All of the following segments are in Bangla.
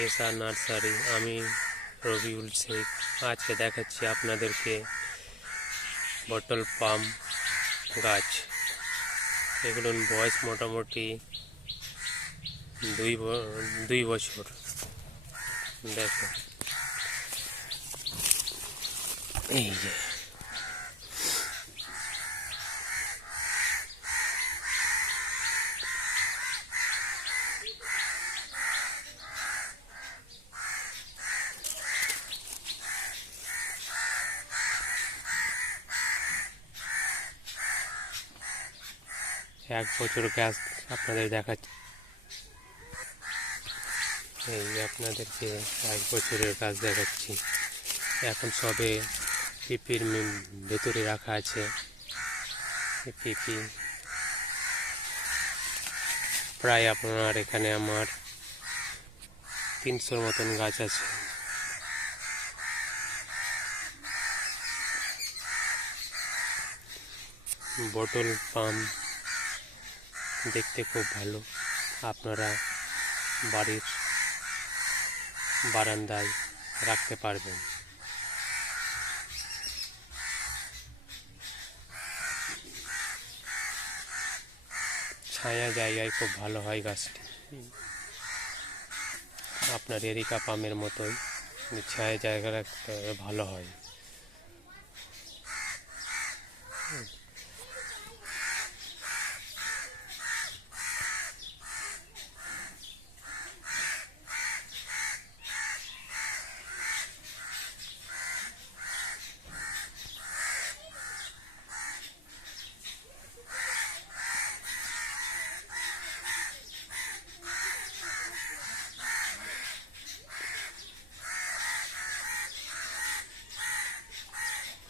এসা নার্সারি। আমি রবিউল শেখ। আজকে দেখাচ্ছি আপনাদেরকে বটল পাম গাছ। এগুলোর বয়স মোটামুটি 2 বছর। দেখো, এই যে এক বছর গাছ আপনাদের দেখাচ্ছি। এই যে আপনাদেরকে 1 বছরের গাছ দেখাচ্ছি। এখন সবে পিপির ভেতরে রাখা আছে। পিপি প্রায় আপনার এখানে আমার 300 মতন গাছ আছে। বটল পাম দেখতে খুব ভালো। আপনারা বাড়ির বারান্দায় রাখতে পারবেন। ছায়া জায়গায় খুব ভালো হয় গাছটি। আপনার এরিকা পামের মতোই ছায়া জায়গা রাখতে ভালো হয়।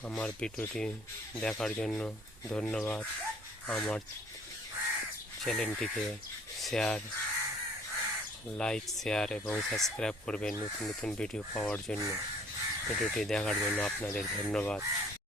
আমার ভিডিওটি দেখার জন্য ধন্যবাদ। আমার চ্যানেলটিকে লাইক, শেয়ার এবং সাবস্ক্রাইব করবেন নতুন নতুন ভিডিও পাওয়ার জন্য। ভিডিওটি দেখার জন্য আপনাদের ধন্যবাদ।